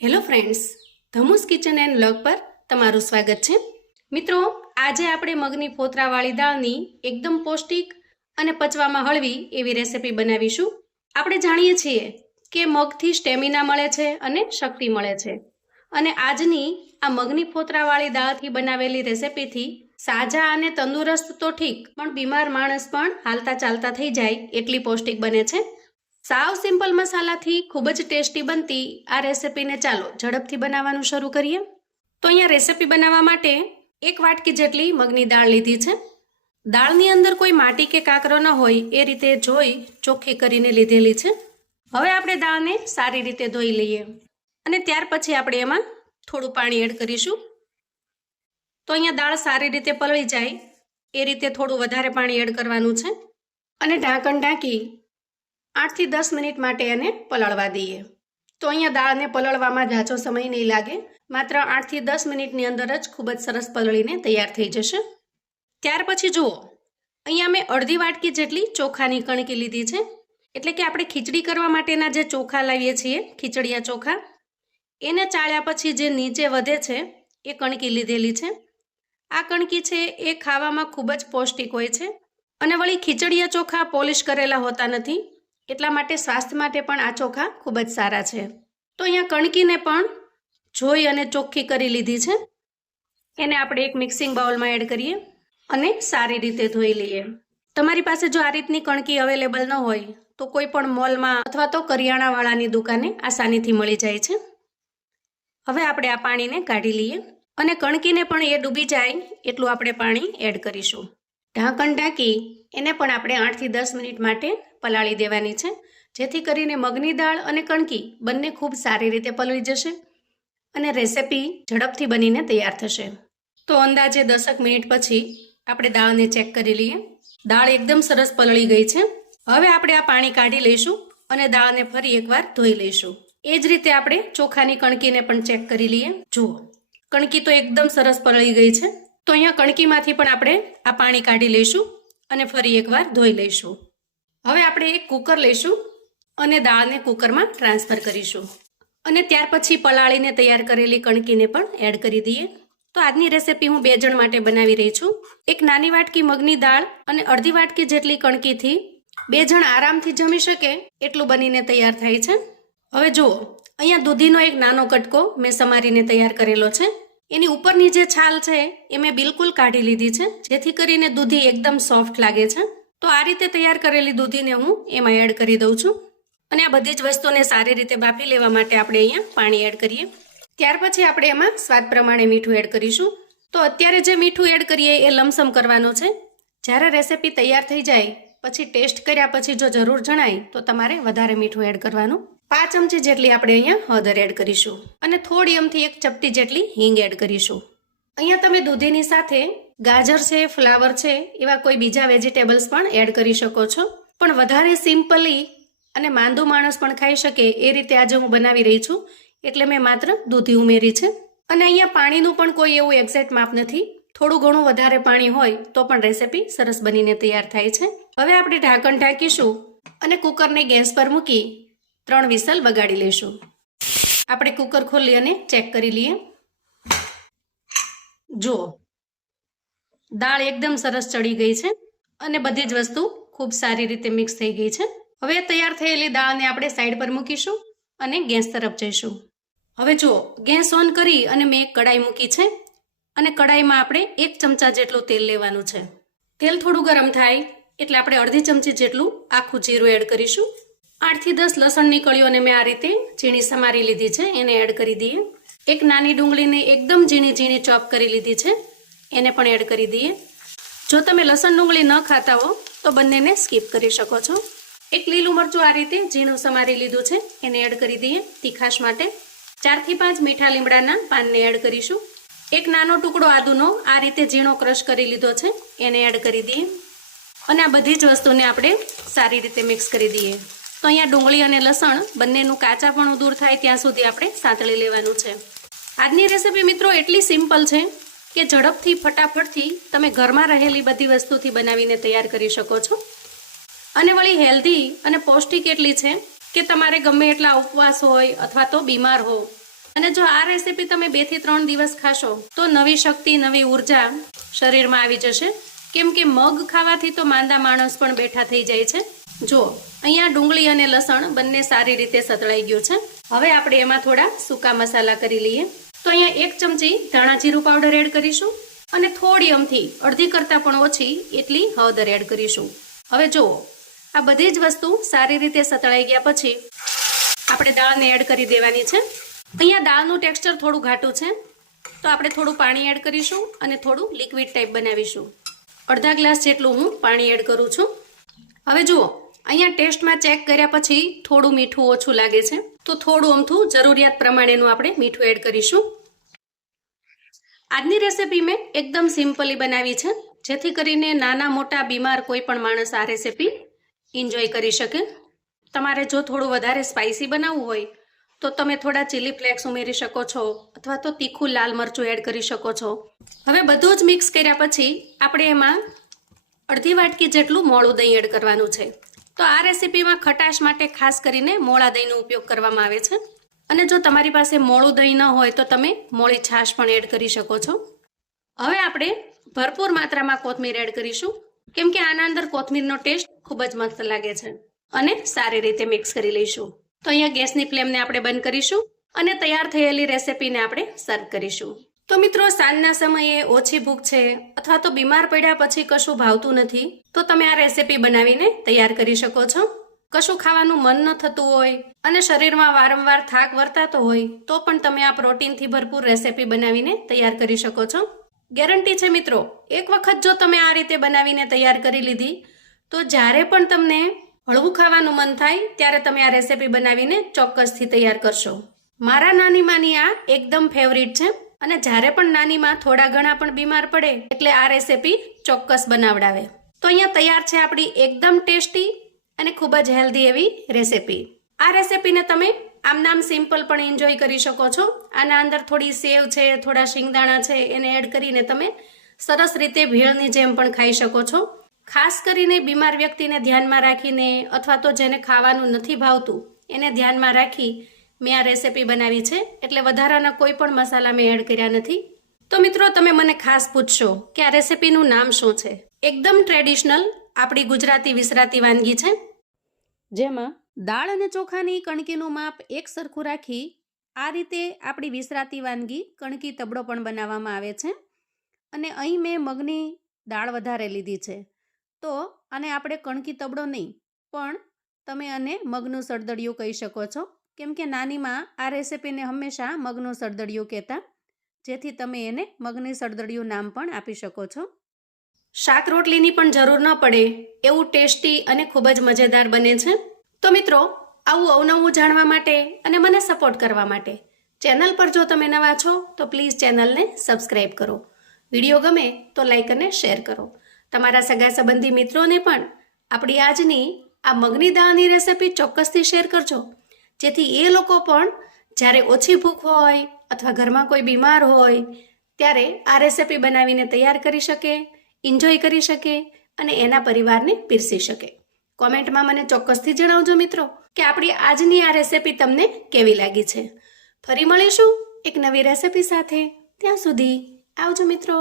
Hello friends, Dhamus kitchen and vlog પર તમારું સ્વાગત છે। મિત્રો, આજે આપણે મગની ફોતરાવાળી દાળની એકદમ પૌષ્ટિક અને પચવામાં હળવી એવી રેસિપી બનાવીશું। આપણે જાણીએ છીએ કે મગથી સ્ટેમિના મળે છે અને શક્તિ મળે છે, અને આજની આ મગની ફોતરાવાળી દાળથી બનાવેલી રેસિપીથી સાજા અને તંદુરસ્ત તો ઠીક, પણ બીમાર માણસ પણ હાલતા ચાલતા થઈ જાય એટલી પૌષ્ટિક બને છે। સાવ સિમ્પલ મસાલાથી ખૂબ જ ટેસ્ટી બનતી આ રેસિપીને ચાલો ઝડપથી બનાવવાનું શરૂ કરીએ। તો અહીંયા રેસિપી બનાવવા માટે 1 વાટકી જેટલી મગની દાળ લીધી છે। દાળની અંદર કોઈ માટી કે કાકરો ન હોય એ રીતે જોઈ ચોખ્ખી કરીને લીધેલી છે। હવે આપણે દાળને સારી રીતે ધોઈ લઈએ અને ત્યાર પછી આપણે એમાં થોડું પાણી એડ કરીશું। તો અહીંયા દાળ સારી રીતે પલળી જાય એ રીતે થોડું વધારે પાણી એડ કરવાનું છે અને ઢાંકણ ઢાંકી 8 થી 10 મિનિટ માટે એને પલળવા દઈએ। તો અહીંયા દાળને પલળવામાં ઝાઝો સમય નહીં લાગે, માત્ર 8 થી 10 મિનિટની અંદર જ ખૂબ જ સરસ પલળીને તૈયાર થઈ જશે। ત્યાર પછી જુઓ, અહીંયા મેં અડધી વાટકી જેટલી ચોખાની કણકી લીધી છે, એટલે કે આપણે ખીચડી કરવા માટેના જે ચોખા લાવીએ છીએ, ખીચડિયા ચોખા, એને ચાળ્યા પછી જે નીચે વધે છે એ કણકી લીધેલી છે। આ કણકી છે એ ખાવામાં ખૂબ જ પૌષ્ટિક હોય છે, અને વળી ખીચડિયા ચોખા પોલિશ કરેલા હોતા નથી, એટલા માટે સ્વાસ્થ્ય માટે પણ આ ચોખા ખૂબ જ સારા છે। તો અહીંયા કણકીને પણ જોઈ અને ચોખ્ખી કરી લીધી છે। એને આપણે એક મિક્સિંગ બાઉલમાં એડ કરીએ અને સારી રીતે ધોઈ લઈએ। તમારી પાસે જો આ રીતની કણકી અવેલેબલ ન હોય તો કોઈ પણ મોલમાં અથવા તો કરિયાણાવાળાની દુકાને આસાનીથી મળી જાય છે। હવે આપણે આ પાણીને કાઢી લઈએ અને કણકીને પણ એ ડૂબી જાય એટલું આપણે પાણી એડ કરીશું। ઢાંકણ ઢાંકી એને પણ આપણે 8 થી 10 મિનિટ માટે પલાળી દેવાની છે, જેથી કરીને મગની દાળ અને કણકી બંને ખૂબ સારી રીતે પલળી જશે અને રેસિપી ઝડપથી બનીને તૈયાર થશે। તો અંદાજે 10 મિનિટ પછી આપણે દાળને ચેક કરી લઈએ। દાળ એકદમ સરસ પલળી ગઈ છે। હવે આપણે આ પાણી કાઢી લઈશું અને દાળને ફરી એકવાર ધોઈ લઈશું। એ જ રીતે આપણે ચોખાની કણકીને પણ ચેક કરી લઈએ। જુઓ, કણકી તો એકદમ સરસ પલળી ગઈ છે। તો અહીંયા કણકીમાંથી પણ આપણે આ પાણી કાઢી લઈશું અને ફરી એકવાર ધોઈ લઈશું। હવે આપણે એક કુકર લઈશું અને દાળને કુકરમાં ટ્રાન્સફર કરીશું અને ત્યાર પછી પલાળીને તૈયાર કરેલી કણકીને પણ એડ કરી દઈએ। તો આજની રેસિપી હું 2 જણ માટે બનાવી રહી છું। એક નાની વાટકી મગની દાળ અને અડધી વાટકી જેટલી કણકીથી 2 જણ આરામથી જમી શકે એટલું બનીને તૈયાર થાય છે। હવે જુઓ, અહીંયા દૂધીનો એક નાનો કટકો મેં સમારીને તૈયાર કરેલો છે। એની ઉપરની જે છાલ છે એ મેં બિલકુલ કાઢી લીધી છે, જેથી કરીને દૂધી એકદમ સોફ્ટ લાગે છે। તો આ રીતે તૈયાર કરેલી દૂધીને હું એમાં એડ કરી દઉં છું અને આ બધી જ વસ્તુને સારી રીતે બાફી લેવા માટે આપણે અહીંયા પાણી એડ કરીએ। ત્યાર પછી આપણે એમાં સ્વાદ પ્રમાણે મીઠું એડ કરીશું। તો અત્યારે જે મીઠું એડ કરીએ એ લમસમ કરવાનું છે। જ્યારે રેસિપી તૈયાર થઈ જાય પછી ટેસ્ટ કર્યા પછી જો જરૂર જણાય તો તમારે વધારે મીઠું એડ કરવાનું। 5 ચમચી જેટલી આપણે અહીંયા હળદર એડ કરીશું અને થોડી અમથી 1 ચપટી જેટલી હિંગ એડ કરીશું। અહીંયા તમે દૂધીની સાથે ગાજર છે, ફ્લાવર છે, એવા કોઈ બીજા વેજીટેબલ્સ પણ એડ કરી શકો છો, પણ વધારે સિમ્પલી અને માંદું માણસ પણ ખાઈ શકે એ રીતે આજે હું બનાવી રહી છું, એટલે મેં માત્ર દૂધી ઉમેરી છે। અને અહીંયા પાણીનું પણ કોઈ એવું એક્ઝેક્ટ માપ નથી, થોડું ઘણું વધારે પાણી હોય તો પણ રેસિપી સરસ બનીને તૈયાર થાય છે। હવે આપણે ઢાંકણ ઢાંકીશું અને કુકરને ગેસ પર મૂકી 3 વિસલ વગાડી લઈશું। આપણે કુકર ખોલી અને ચેક કરી લઈએ। જુઓ, દાળ એકદમ સરસ ચડી ગઈ છે અને બધી જ વસ્તુ ખૂબ સારી રીતે મિક્સ થઈ ગઈ છે। હવે તૈયાર થયેલી દાળને આપણે સાઈડ પર મૂકીશું અને ગેસ તરફ જઈશું। હવે જુઓ, ગેસ ઓન કરી અને મેં એક કડાઈ મૂકી છે અને કડાઈમાં આપણે 1 ચમચા જેટલું તેલ લેવાનું છે। તેલ થોડું ગરમ થાય એટલે આપણે અડધી ચમચી જેટલું આખું જીરું એડ કરીશું। 8 થી 10 લસણની કળીઓને મેં આ રીતે ઝીણી સમારી લીધી છે, એને એડ કરી દઈએ। એક નાની ડુંગળીને એકદમ ઝીણી ઝીણી ચોપ કરી લીધી છે, એને પણ એડ કરી દઈએ। જો તમે લસણ ડુંગળી ન ખાતા હો તો બંનેને સ્કીપ કરી શકો છો। એક લીલું મરચું આ રીતે ઝીણું સમારી લીધું છે, એને એડ કરી દઈએ તીખાશ માટે। 4 થી 5 મીઠા લીમડાના પાનને એડ કરીશું। એક નાનો ટુકડો આદુનો આ રીતે ઝીણો ક્રશ કરી લીધો છે, એને એડ કરી દઈએ અને આ બધી જ વસ્તુને આપણે સારી રીતે મિક્સ કરી દઈએ। તો અહીંયા ડુંગળી અને લસણ બંનેનું કાચાપણું દૂર થાય ત્યાં સુધી આપણે સાંતળી લેવાનું છે। આજની રેસિપી મિત્રો એટલી સિમ્પલ છે કે ઝડપથી ફટાફટથી તમે ઘરમાં રહેલી બધી વસ્તુથી બનાવીને તૈયાર કરી શકો છો, અને વળી હેલ્ધી અને પૌષ્ટિક એટલી છે કે તમારે ગમે એટલા ઉપવાસ હોય અથવા તો બીમાર હો અને જો આ રેસીપી તમે 2 થી 3 દિવસ ખાશો તો નવી શક્તિ, નવી ઉર્જા શરીરમાં આવી જશે. કેમ કે મગ ખાવાથી તો માંદા માણસ પણ બેઠા થઈ જાય છે. જો અહીંયા ડુંગળી અને લસણ બંને સારી રીતે સતળાઈ ગયું છે. હવે આપણે એમાં થોડા સૂકા મસાલા કરી લઈએ. તો અહીંયા 1 ચમચી ધાણા જીરું પાવડર એડ કરીશું અને થોડી અમથી અડધી કરતાં પણ ઓછી એટલી હળદર એડ કરીશું. હવે જુઓ, આ બધી જ વસ્તુ સારી રીતે સતળાઈ ગયા પછી આપણે દાળને એડ કરી દેવાની છે. અહીંયા દાળનું ટેક્સચર થોડું ઘાટું છે, તો આપણે થોડું પાણી એડ કરીશું અને થોડું લિક્વિડ ટાઈપ બનાવીશું. અડધા ગ્લાસ જેટલું હું પાણી એડ કરું છું. હવે જુઓ, અહીંયા ટેસ્ટમાં ચેક કર્યા પછી થોડું મીઠું ઓછું લાગે છે, તો થોડું અમથું જરૂરિયાત પ્રમાણેનું આપણે મીઠું એડ કરીશું. આજની રેસીપી મેં એકદમ સિમ્પલી બનાવી છે, જેથી કરીને નાના મોટા બીમાર કોઈ પણ માણસ આ રેસીપી એન્જોય કરી શકે. તમારે જો થોડું વધારે સ્પાઇસી બનાવવું હોય તો તમે થોડા ચીલી ફ્લેક્સ ઉમેરી શકો છો, અથવા તો તીખું લાલ મરચું એડ કરી શકો છો. હવે બધું જ મિક્સ કર્યા પછી આપણે એમાં અડધી વાટકી જેટલું મોળું દહીં એડ કરવાનું છે. તો આ રેસીપીમાં ખટાશ માટે ખાસ કરીને મોળા દહીંનો ઉપયોગ કરવામાં આવે છે. અને જો તમારી પાસે મોળું દહીં ન હોય તો તમે મોળી છાશ પણ એડ કરી શકો છો. હવે આપણે ભરપૂર માત્રામાં કોથમીર એડ કરીશું, કેમ કે આના અંદર કોથમીરનો ટેસ્ટ ખૂબ જ મસ્ત લાગે છે. અને સારી રીતે મિક્સ કરી લઈશું. તો અહીંયા ગેસની ફ્લેમને આપણે બંધ કરીશું અને તૈયાર થયેલી રેસીપીને આપણે સર્વ કરીશું. તો મિત્રો, સાંજના સમયે ઓછી ભૂખ છે અથવા તો બીમાર પડ્યા પછી કશું ભાવતું નથી, તો તમે આ રેસીપી બનાવીને તૈયાર કરી શકો છો. કશું ખાવાનું મન ન થતું હોય અને શરીરમાં વારંવાર થાક વર્તાતો હોય તો પણ તમે આ પ્રોટીનથી ભરપૂર રેસીપી બનાવીને તૈયાર કરી શકો છો. ગેરંટી છે મિત્રો, એક વખત જો તમે આ રીતે બનાવીને તૈયાર કરી લીધી તો જ્યારે પણ તમને હળવું ખાવાનું મન થાય ત્યારે તમે આ રેસીપી બનાવીને ચોક્કસથી તૈયાર કરશો. મારા નાનીમાની આ એકદમ ફેવરિટ છે અને જ્યારે પણ નાનીમાં થોડા ઘણા પણ બીમાર પડે એટલે આ રેસીપી ચોક્કસ બનાવડાવે. તો અહીંયા તૈયાર છે આપણી એકદમ ટેસ્ટી અને ખૂબ જ હેલ્ધી એવી રેસીપી. આ રેસીપીને તમે આમનામ સિમ્પલ પણ એન્જોય કરી શકો છો. આના અંદર થોડી સેવ છે, થોડા શિંગદાણા છે, એને એડ કરીને તમે સરસ રીતે ભેળની જેમ પણ ખાઈ શકો છો. ખાસ કરીને બીમાર વ્યક્તિને ધ્યાનમાં રાખીને અથવા તો જેને ખાવાનું નથી ભાવતું એને ધ્યાનમાં રાખી મેં આ રેસીપી બનાવી છે, એટલે વધારાના કોઈ પણ મસાલા મેં એડ કર્યા નથી. તો મિત્રો, તમે મને ખાસ પૂછશો કે આ રેસીપીનું નામ શું છે. એકદમ ટ્રેડિશનલ આપણી ગુજરાતી વિસરાતી વાનગી છે, જેમાં દાળ અને ચોખાની કણકીનું માપ એક સરખું રાખી આ રીતે આપણી વિસરાતી વાનગી કણકી તબડો પણ બનાવવામાં આવે છે. અને અહીં મેં મગની દાળ વધારે લીધી છે, તો આને આપણે કણકી તબડો નહીં પણ તમે આને મગનું સળદડિયું કહી શકો છો, કેમ કે નાનીમાં આ રેસીપીને હંમેશા મગનું સળદડિયું કહેતા, જેથી તમે એને મગની સળદડિયું નામ પણ આપી શકો છો. શાક રોટલીની પણ જરૂર ન પડે એવું ટેસ્ટી અને ખૂબ જ મજેદાર બને છે. તો મિત્રો, આવું અવનવું જાણવા માટે અને મને સપોર્ટ કરવા માટે ચેનલ પર જો તમે નવા છો તો પ્લીઝ ચેનલને સબસ્ક્રાઈબ કરો. વિડીયો ગમે તો લાઈક અને શેર કરો. તમારા સગા સંબંધી મિત્રોને પણ આપણી આજની આ મગની દાળની રેસીપી ચોક્કસથી શેર કરજો, જેથી એ લોકો પણ જ્યારે ઓછી ભૂખ હોય અથવા ઘરમાં કોઈ બીમાર હોય ત્યારે આ રેસીપી બનાવીને તૈયાર કરી શકે, એન્જોય કરી શકે અને એના પરિવારને પીરસી શકે. કોમેન્ટમાં મને ચોક્કસથી જણાવજો મિત્રો કે આપણી આજની આ રેસીપી તમને કેવી લાગી છે. ફરી મળીશું એક નવી રેસીપી સાથે. ત્યાં સુધી આવજો મિત્રો.